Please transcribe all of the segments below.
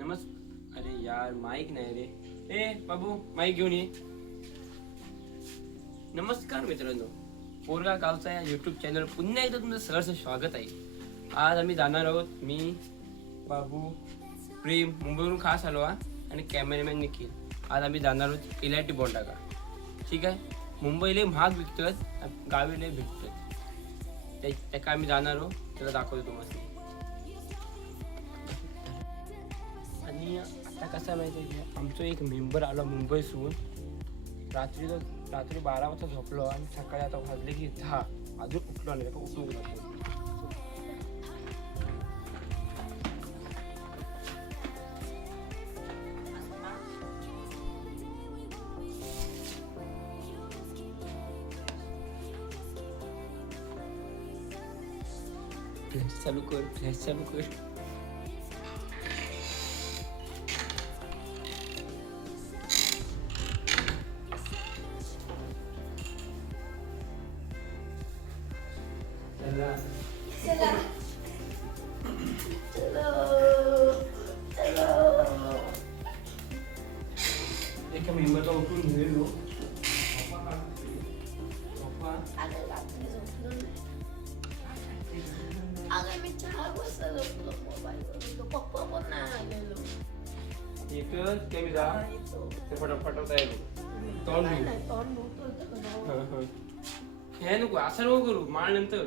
अरे यार माईक नाही रे. ए बाबू माईक घेऊन ये. नमस्कार मित्रांनो, पोरगा गावचा या युट्यूब चॅनल पुन्हा एकदा तुमचं सहर्ष स्वागत आहे. आज आम्ही जाणार आहोत, मी बाबू प्रेम मुंबईवरून खास आलो आणि कॅमेरामॅन निखिल. आज आम्ही जाणार आहोत इलायटी बोंडागा. ठीक आहे, मुंबईला महाग विकतात, गावीला विकतात. त्या आम्ही जाणार आहोत, त्याला दाखवतो तुम्हाला. आणि आता कसं माहिती आहे, आमचा एक मेंबर आला मुंबईसून. रात्री 12 वाजता झोपलो आणि सकाळी आता वाजले की 10, अजून उठलो नाही. उठून गेलो. फ्लॅश चालू कर. एका मेंबरला उठून गेलेलो. पप्पा पण नाही आलेलो. एकच कॅमेरा ते फटाफट तयार तोंड हे नको असं नको करू. माळ नंतर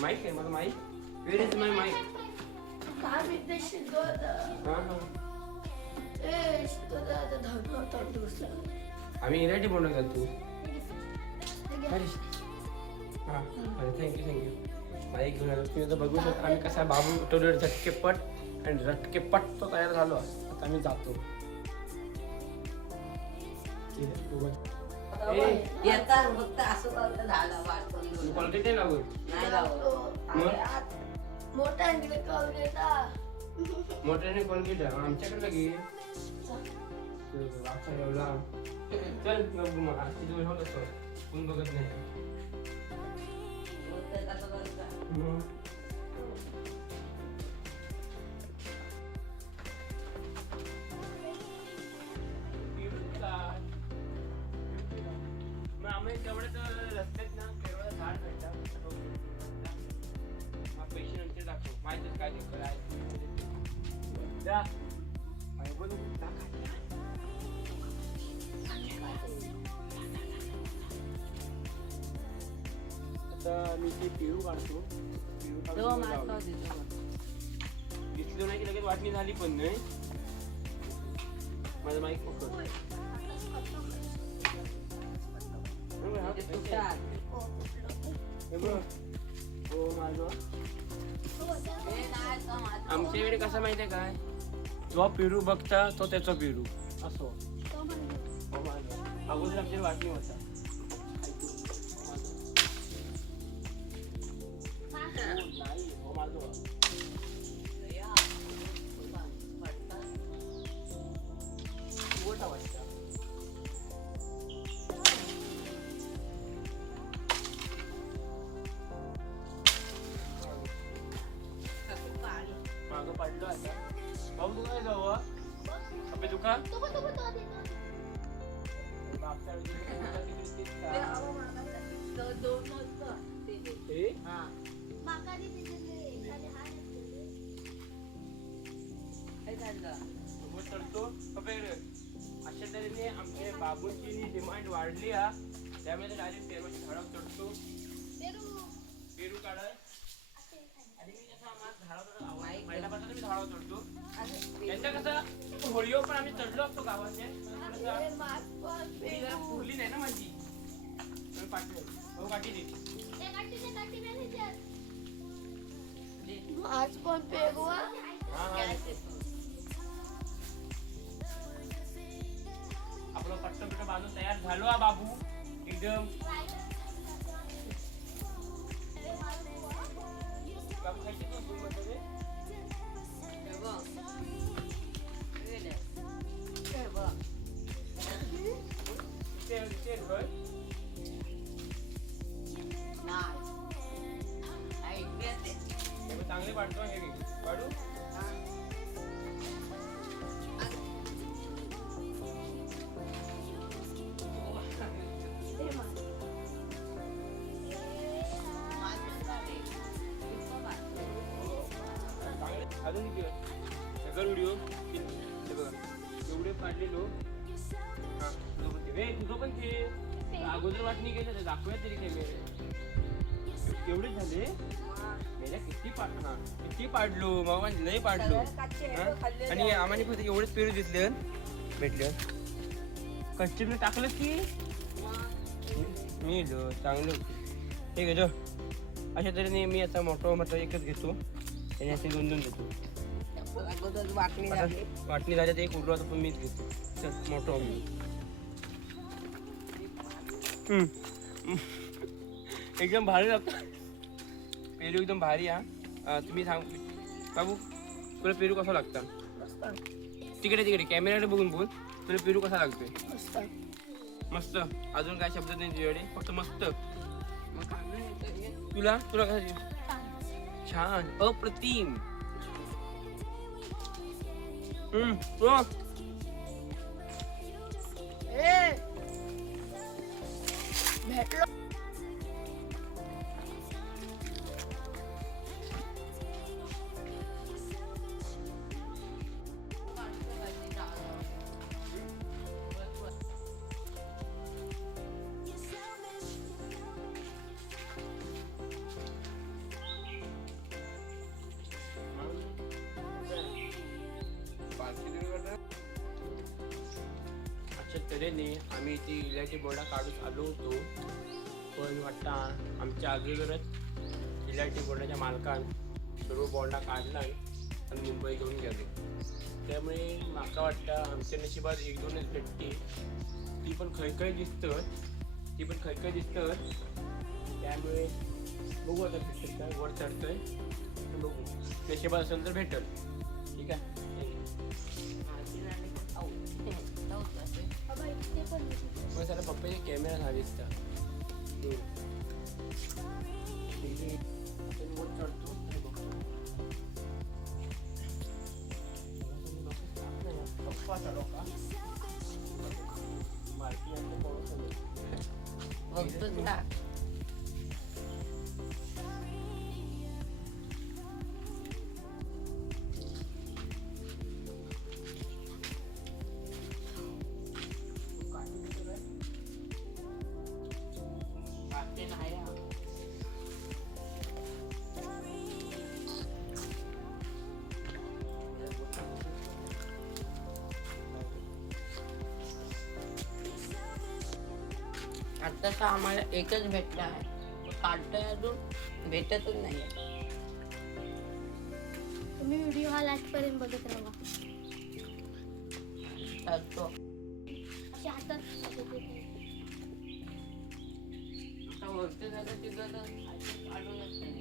माईक आहे माझं. माईक वेळ आहे माझं माईक. आम्ही इरायटी बनवत तू. थँक्यू. माईक घेऊन आलो. तुम्ही आता बघू शकता आम्ही कसा बाबू उठवले झटकेपट आणि रटकेपट तो तयार झालो. आता आम्ही जातो. क्वालिटी नाही लागत. मोठ्याने क्वालिटी आमच्याकडे घे. चल कोण बघत नाही. आम्ही तेवढ्याच रस्त्यात ना केवळ झाड भेटतात. पैसे नंतर दाखव. माहितीच काय ते करायचं. आता मी ते पेरू काढतो. दिसलो नाही की लगेच वाटणी झाली पण नाही. माझं माईक पकड. आमच्याकडे कसं माहितीये काय, जो पेरू बघता तो त्याचा पेरू असो. अगोदर आमच्या वाटणी होता. मागं पडलो आता. भाऊ तू काय जाऊ अबे दुका अशा तऱ्हेने आमच्या बाबूंची डिमांड वाढली हा. त्यामुळे डायरेक्ट पेरूची झाडावर चढतो. पेरू काढाय आणि मी झाडावर चढतो. त्यांच्या कसं होळीवर पण आम्ही चढलो असतो गावाच्या. फुरली नाही ना माझी. आज पण पेगवा आपलं पट्ट बांधून तयार झालो हा बाबू एकदम. बाबू खायचे पाडतो हे घे. पाडू अजून सगळं व्हिडिओ बघा एवढे काढलेलो हा तुझं पण ते अगोदर वाटणी गेलं दाखवूया तरी कॅमेरे एवढेच झाले मेल्या किती पाडलो मामा लय पाडलो आणि आम्हाला फक्त एवढेच पेरू दिसले भेटले कच्चे मी टाकलं की मी चांगलं ठीक आहे जो अशा तऱ्हेने मी आता मोठं एकच घेतो आणि असे 2-2 देतो वाटणी झाल्यात एक उरला तर पण मीच घेतो चल मोठं मी एकदम भारी लागतं पेरू एकदम भारी हा तुम्ही सांग बाबू तुला पेरू कसा लागता तिकडे कॅमेऱ्याकडे बघून बोल तुला पेरू कसा लागतोय मस्त अजून काय शब्द नाही तुझ्याकडे फक्त मस्त तुला कसा छान अप्रतिम भेटलो अशा तऱ्हेने आम्ही ती इलायची बोर्डा काढून आलो होतो पण वाटतं आमच्या अगोदरच इलायची बोर्डाच्या मालकान सर्व बोर्डा काढला आणि मुंबई घेऊन गेलो त्यामुळे माका वाटतं आमच्या नशिबात 1-2च भेटते ती पण खैखै दिसतं त्यामुळे बघू आता भेटत काय वर चढतोय बघू नशिबात असेल तर भेटल ठीक आहे मग त्याला पप्पाचे कॅमेरा हा दिसता वर चढतो आणि बघतो पप्पा चढो का माहिती यांचं आता आम्हाला एकच भेटला आहे काढतोय अजून भेटतच नाही तुम्ही व्हिडिओ हा लास्ट पर्यंत बघत राहा चालतो अशा हातात आता वरती झालं तिथं काढूनच नाही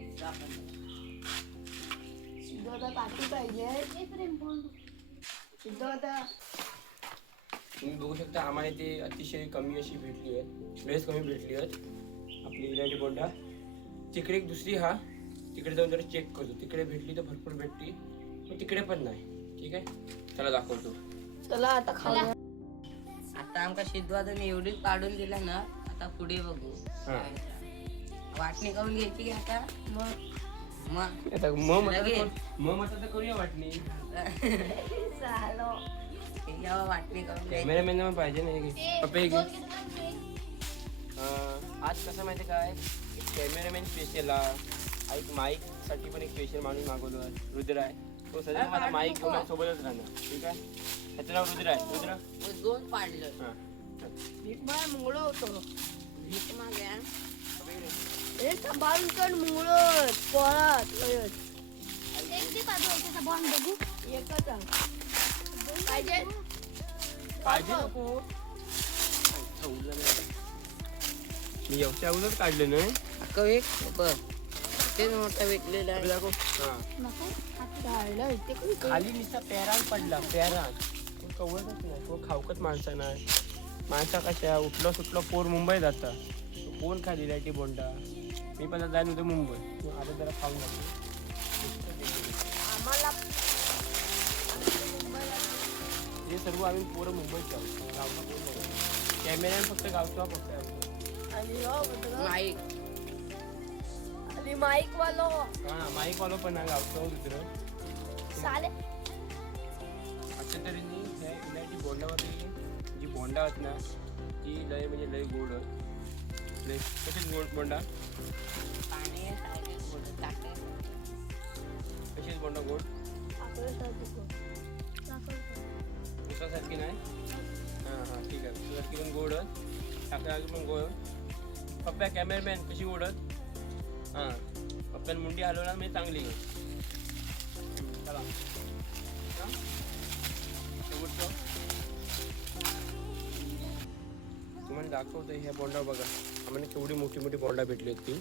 सिद्धोदा पाठी पाहिजे प्रेम बोल सिद्धोदा तुम्ही बघू शकता आम्हाला ते अतिशय कमी अशी भेटली आहेत बेस कमी भेटली आहेत आपली इलायची बोंडा तिकडे एक दुसरी हा तिकडे जाऊन जरा चेक करतो तिकडे भेटली तर भरपूर भेटली पण तिकडे पण नाही ठीक आहे चला दाखवतो चला आता खाऊया आता आमका सिद्धवादाने एवढीच काढून दिला ना आता पुढे बघू वाटणी करून घ्यायची की आता मग आता मग आता करूया वाटणी चालो वाटणी करून कॅमेरामॅन पण पाहिजे नाही पप्पे आज कसं माहिती काय कॅमेरामॅन स्पेशल एक माईक साठी पण एक स्पेशल माणूस मागवलो आहे रुद्र आहे तो सध्या मला माईक घेऊन सोबतच राहणार ठीक आहे त्याचं नाव रुद्र आहे रुद्र 2 पाडलं भीक मुंगळं होतो भीक माग्या एक बालकड मुंगळं पळत एक बॉन्ड बघू एकच पाहिजे नको मी एवढ्या अगोदर काढलं ना अक्का एक बघ तेच मोठा विकलेला आहे दाखव खाली नुसता पॅरान पडला पॅरान कवळच नाही तो खाऊकच माणसा नाही माणसा कशा उठलं सुटलं पोर मुंबई जाता कोण खाली लाईटी बोंडा मी पण जाईन होतो मुंबई आता जरा खाऊन जातो आम्हाला मुंबईला हे सर्व आम्ही पोरं मुंबईचे आहोत, गावचा कोण नाही. कॅमेऱ्यान फक्त गावचा फक्त आहे आमचं. आणि हो मित्र, माईक आणि माईक वालो हा माईकवालो पण ना गावचं दुसरं. साले अशा तऱ्हेने ह्या इलायची बोंडावरती जी बोंडा आहेत ना ती लय म्हणजे लय गोड आहेत. लय कशीच गोड बोंडा, पाणी आहे, थोडं टाकते. कशीच बोंडा गोड, उसासारखी नाही. हां हां ठीक आहे, उसासारखी पण गोड आहेत, टाकल्यासारखी पण गोड. पप्प्या कॅमेरामॅन कशी गोड आहेत. हां पप्प्यान मुंडी हलवला म्हणजे चांगली आहे. चला हां शेवटचं तुम्हाला दाखवतो. ह्या बोंडा बघा, आम्हाला केवढी मोठी मोठी बोंडा भेटली आहेत ती.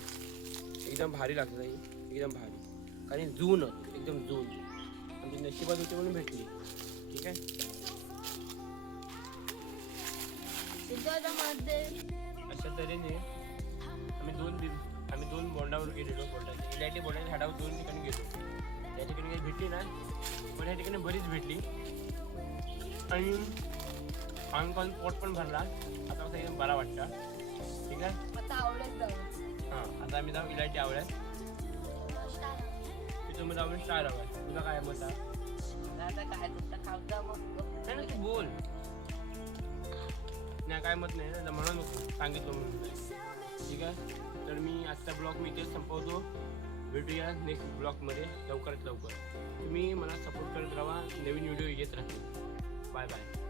एकदम भारी लागतात ही, एकदम भारी. कारण जून होती, एकदम जून आमची नशिबात होती म्हणून भेटली. ठीक आहे. मध्ये अशा तऱ्हेने आम्ही दोन बोंडावर गेलेलो. बोंडाचे इलायटी बोंडाच्या झाडावर 2 ठिकाणी गेलो. त्या ठिकाणी काही भेटली ना, पण या ठिकाणी बरीच भेटली. आणि अंकल पोट पण भरला. आता कसं एकदम बरा वाटतं. ठीक आहे. आता आवडत जाऊ. हां आता आम्ही जाऊ इलायटी आवळ्यात. तिथं मग जाऊन स्टार हवा. तुला काय मत आहे? आता काय तुमचं खाऊ जा मग. नाही ना तू बोल. नाही काय मत नाही ना, म्हणून सांगितलं म्हणून नाही. ठीक आहे. तर मी आजचा ब्लॉग मी इथेच संपवतो. भेटूया नेक्स्ट ब्लॉगमध्ये लवकरात लवकर. तुम्ही मला सपोर्ट करत राहा, नवीन व्हिडिओ येत राहतील. Bye bye.